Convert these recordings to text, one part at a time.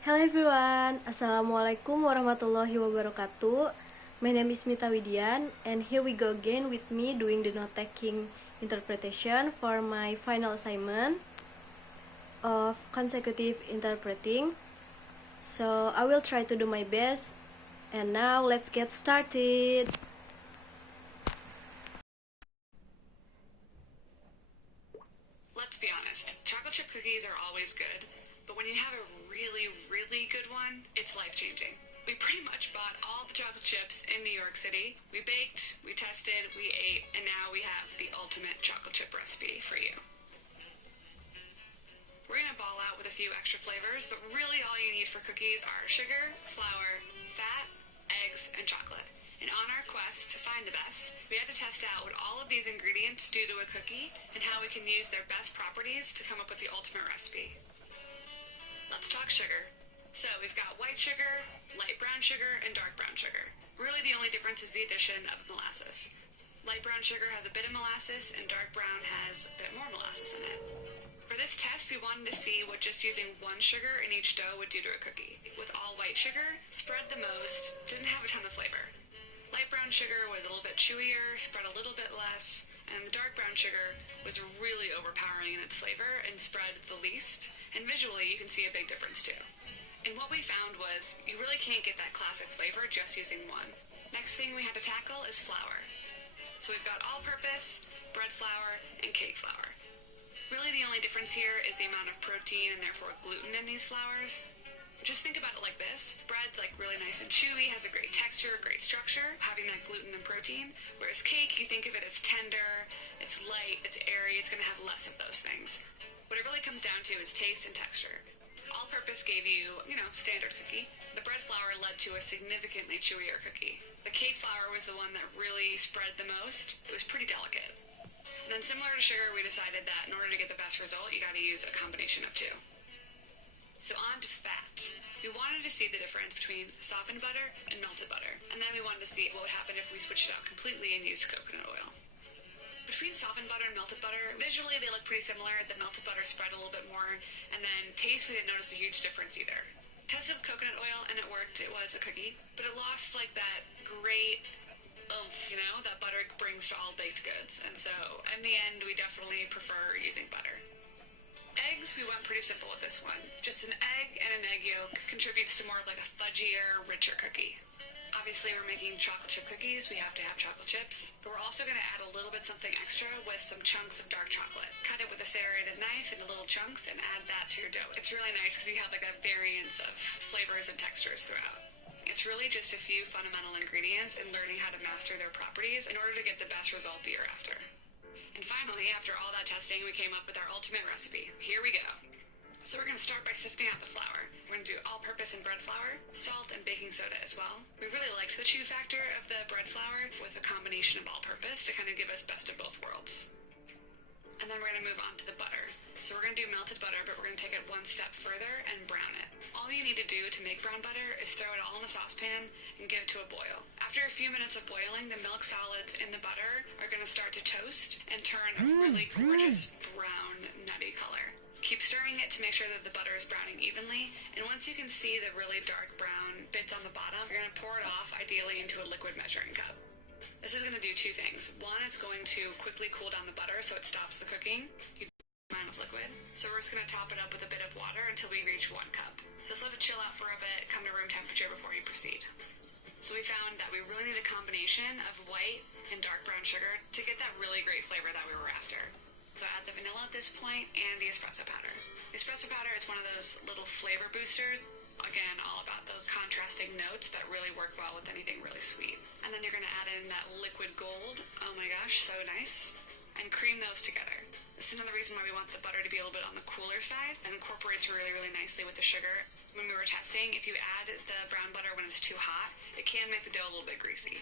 Hello everyone, Assalamualaikum warahmatullahi wabarakatuh. My name is Mita Widian, and here we go again with me doing the note-taking interpretation for my final assignment of consecutive interpreting. So I will try to do my best, and now let's get started. Let's be honest, chocolate chip cookies are always good, but when you have a really, really good one, it's life-changing. We pretty much bought all the chocolate chips in New York City. We baked, we tested, we ate, and now we have the ultimate chocolate chip recipe for you. We're gonna ball out with a few extra flavors, but really all you need for cookies are sugar, flour, fat, eggs, and chocolate. And on our quest to find the best, we had to test out what all of these ingredients do to a cookie and how we can use their best properties to come up with the ultimate recipe. Let's talk sugar. So we've got white sugar, light brown sugar, and dark brown sugar. Really the only difference is the addition of molasses. Light brown sugar has a bit of molasses and dark brown has a bit more molasses in it. For this test, we wanted to see what just using one sugar in each dough would do to a cookie. With all white sugar, spread the most, didn't have a ton of flavor. Light brown sugar was a little bit chewier, spread a little bit less, and the dark brown sugar was really overpowering in its flavor and spread the least. And visually, you can see a big difference too. And what we found was you really can't get that classic flavor just using one. Next thing we had to tackle is flour. So we've got all-purpose, bread flour, and cake flour. Really the only difference here is the amount of protein and therefore gluten in these flours. Just think about it like this. Bread's like really nice and chewy, has a great texture, great structure, having that gluten and protein. Whereas cake, you think of it as tender, it's light, it's airy, it's gonna have less of those things. What it really comes down to is taste and texture. All-purpose gave you, standard cookie. The bread flour led to a significantly chewier cookie. The cake flour was the one that really spread the most. It was pretty delicate. And then similar to sugar, we decided that in order to get the best result, you gotta use a combination of two. So on to fat. We wanted to see the difference between softened butter and melted butter. And then we wanted to see what would happen if we switched it out completely and used coconut oil. Between softened butter and melted butter, visually they look pretty similar. The melted butter spread a little bit more. And then taste, we didn't notice a huge difference either. Tested with coconut oil and it worked. It was a cookie. But it lost like that great oomph, that butter brings to all baked goods. And so in the end, we definitely prefer using butter. Eggs, we went pretty simple with this one. Just an egg and an egg yolk contributes to more of like a fudgier, richer cookie. Obviously, we're making chocolate chip cookies. We have to have chocolate chips. But we're also going to add a little bit something extra with some chunks of dark chocolate. Cut it with a serrated knife into little chunks and add that to your dough. It's really nice because you have like a variance of flavors and textures throughout. It's really just a few fundamental ingredients and learning how to master their properties in order to get the best result the year after. And finally, after all that testing, we came up with our ultimate recipe. Here we go. So we're going to start by sifting out the flour. We're going to do all-purpose and bread flour, salt, and baking soda as well. We really liked the chew factor of the bread flour with a combination of all-purpose to kind of give us best of both worlds. And then we're going to move on to the butter. So we're going to do melted butter, but we're going to take it one step further and brown it. All you need to do to make brown butter is throw it all in the saucepan and get it to a boil. After a few minutes of boiling, the milk solids in the butter are going to start to toast and turn a really gorgeous brown, nutty color. Keep stirring it to make sure that the butter is browning evenly. And once you can see the really dark brown bits on the bottom, you're going to pour it off, ideally into a liquid measuring cup. This is going to do two things. One, it's going to quickly cool down the butter so it stops the cooking. You amount of liquid. So we're just going to top it up with a bit of water until we reach 1 cup. So just let it chill out for a bit, come to room temperature before you proceed. So we found that we really need a combination of white and dark brown sugar to get that really great flavor that we were after. So add the vanilla at this point and the espresso powder. The espresso powder is one of those little flavor boosters. Again, all about those contrasting notes that really work well with anything really sweet. And then you're going to add in that liquid gold. Oh my gosh, so nice. And cream those together. This is another reason why we want the butter to be a little bit on the cooler side and incorporates really, really nicely with the sugar. When we were testing, if you add the brown butter when it's too hot, it can make the dough a little bit greasy.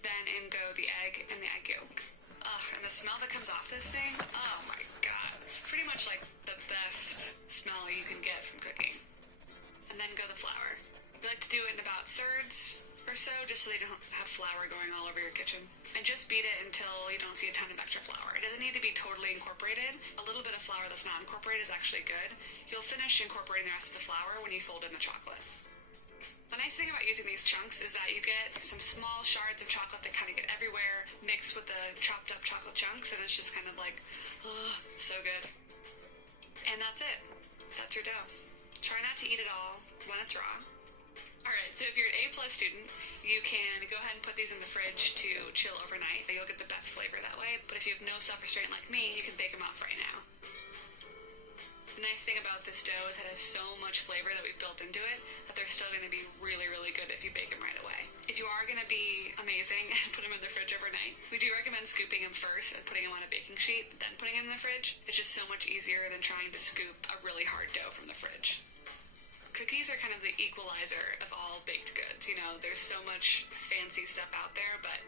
Then in go the egg and the egg yolk. Ugh, and the smell that comes off this thing, oh my god. It's pretty much like the best smell you can get from cooking. And then go the flour. We like to do it in about thirds, or so, just so they don't have flour going all over your kitchen. And just beat it until you don't see a ton of extra flour. It doesn't need to be totally incorporated. A little bit of flour that's not incorporated is actually good. You'll finish incorporating the rest of the flour when you fold in the chocolate. The nice thing about using these chunks is that you get some small shards of chocolate that kind of get everywhere mixed with the chopped up chocolate chunks, and it's just kind of like, oh, so good. And that's it. That's your dough. Try not to eat it all when it's raw. Alright, so if you're an A+ student, you can go ahead and put these in the fridge to chill overnight. You'll get the best flavor that way, but if you have no self-restraint like me, you can bake them off right now. The nice thing about this dough is it has so much flavor that we've built into it that they're still going to be really, really good if you bake them right away. If you are going to be amazing and put them in the fridge overnight, we do recommend scooping them first and putting them on a baking sheet, then putting them in the fridge. It's just so much easier than trying to scoop a really hard dough from the fridge. Cookies are kind of the equalizer of all baked goods. You know, there's so much fancy stuff out there, but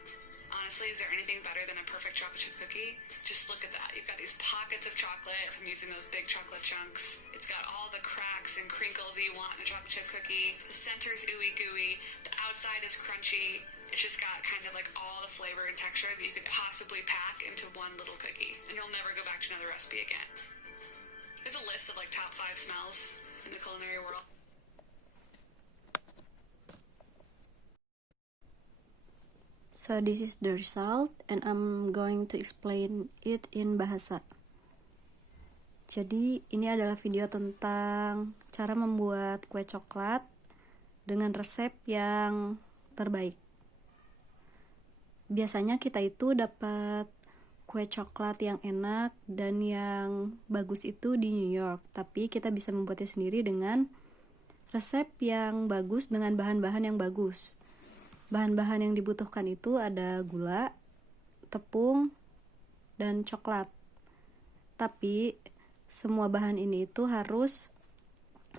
honestly, is there anything better than a perfect chocolate chip cookie? Just look at that. You've got these pockets of chocolate from using those big chocolate chunks. It's got all the cracks and crinkles that you want in a chocolate chip cookie. The center's ooey gooey. The outside is crunchy. It's just got kind of like all the flavor and texture that you could possibly pack into one little cookie. And you'll never go back to another recipe again. There's a list of like top 5 smells in the culinary world. So this is the result and I'm going to explain it in bahasa. Jadi ini adalah video tentang cara membuat kue coklat dengan resep yang terbaik. Biasanya kita itu dapat kue coklat yang enak dan yang bagus itu di New York, tapi kita bisa membuatnya sendiri dengan resep yang bagus dengan bahan-bahan yang bagus. Bahan-bahan yang dibutuhkan itu ada gula, tepung, dan coklat. Tapi semua bahan ini itu harus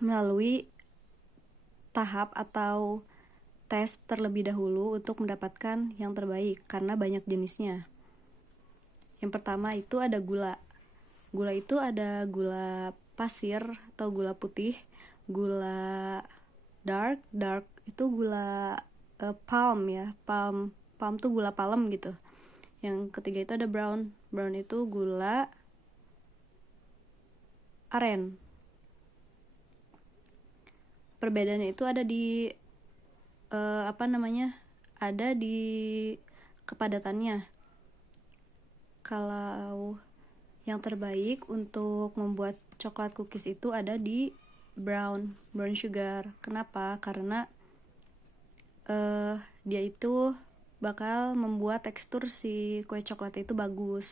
melalui tahap atau tes terlebih dahulu untuk mendapatkan yang terbaik karena banyak jenisnya. Yang pertama itu ada gula. Gula itu ada gula pasir atau gula putih, gula dark itu gula palm ya, palm tuh gula palem gitu. Yang ketiga itu ada brown itu gula aren. Perbedaannya itu ada di ada di kepadatannya. Kalau yang terbaik untuk membuat coklat cookies itu ada di brown sugar. Kenapa? Karena dia itu bakal membuat tekstur si kue coklat itu bagus.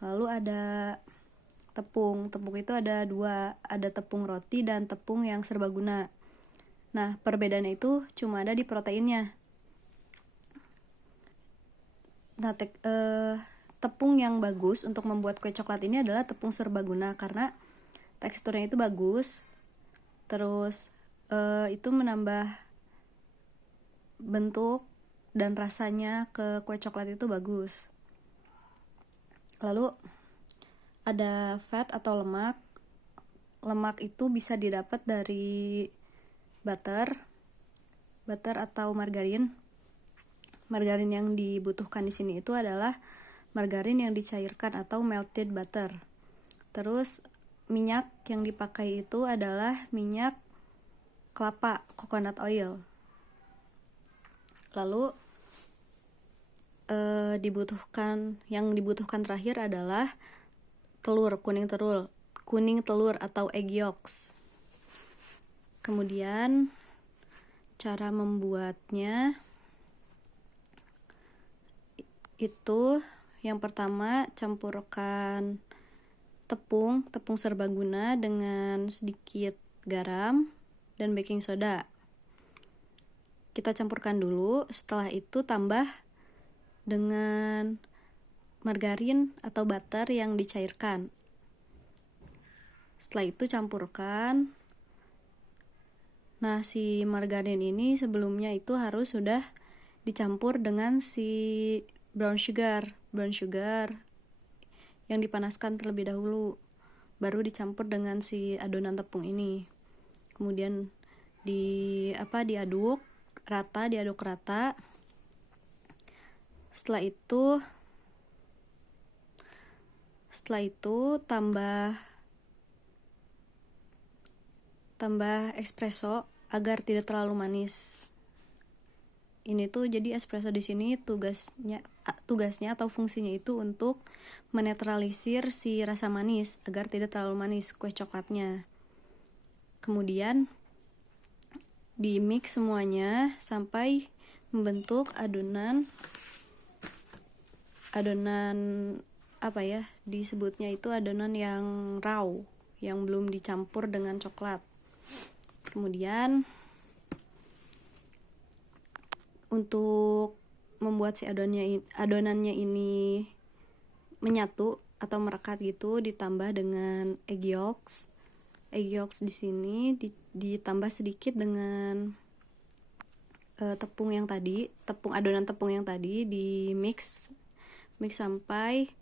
Lalu ada tepung itu ada 2, ada tepung roti dan tepung yang serbaguna. Nah, perbedaannya itu cuma ada di proteinnya. Nah, tepung yang bagus untuk membuat kue coklat ini adalah tepung serbaguna karena teksturnya itu bagus. Terus itu menambah bentuk dan rasanya ke kue coklat itu bagus. Lalu ada fat atau lemak. Lemak itu bisa didapat dari butter atau margarin. Margarin yang dibutuhkan di sini itu adalah margarin yang dicairkan atau melted butter. Terus minyak yang dipakai itu adalah minyak kelapa, coconut oil. Lalu yang dibutuhkan terakhir adalah kuning telur atau egg yolks. Kemudian cara membuatnya itu yang pertama campurkan tepung serbaguna dengan sedikit garam dan baking soda. Kita campurkan dulu, setelah itu tambah dengan margarin atau butter yang dicairkan. Setelah itu campurkan. Nah, si margarin ini sebelumnya itu harus sudah dicampur dengan si brown sugar yang dipanaskan terlebih dahulu, baru dicampur dengan si adonan tepung ini. Kemudian diaduk rata, diaduk rata. Setelah itu tambah espresso agar tidak terlalu manis. Ini tuh jadi espresso di sini tugasnya atau fungsinya itu untuk menetralisir si rasa manis agar tidak terlalu manis kue coklatnya. Kemudian di mix semuanya sampai membentuk adonan apa ya, disebutnya itu adonan yang raw, yang belum dicampur dengan coklat. Kemudian untuk membuat si adonannya ini menyatu atau merekat gitu, ditambah dengan egg yolks di sini ditambah sedikit dengan adonan tepung yang tadi, di mix sampai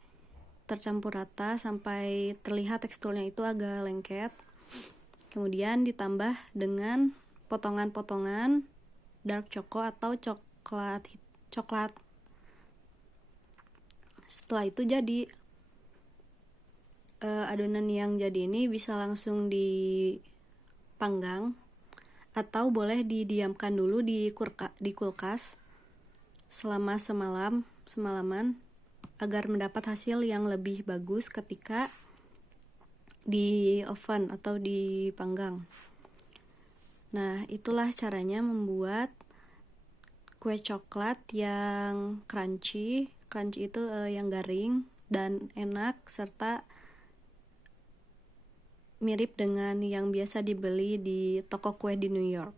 tercampur rata, sampai terlihat teksturnya itu agak lengket. Kemudian ditambah dengan potongan-potongan dark choco atau coklat. Setelah itu jadi adonan yang jadi ini bisa langsung dipanggang atau boleh didiamkan dulu di kulkas selama semalaman agar mendapat hasil yang lebih bagus ketika di oven atau dipanggang. Nah, itulah caranya membuat kue coklat yang crunchy itu yang garing dan enak, serta mirip dengan yang biasa dibeli di toko kue di New York.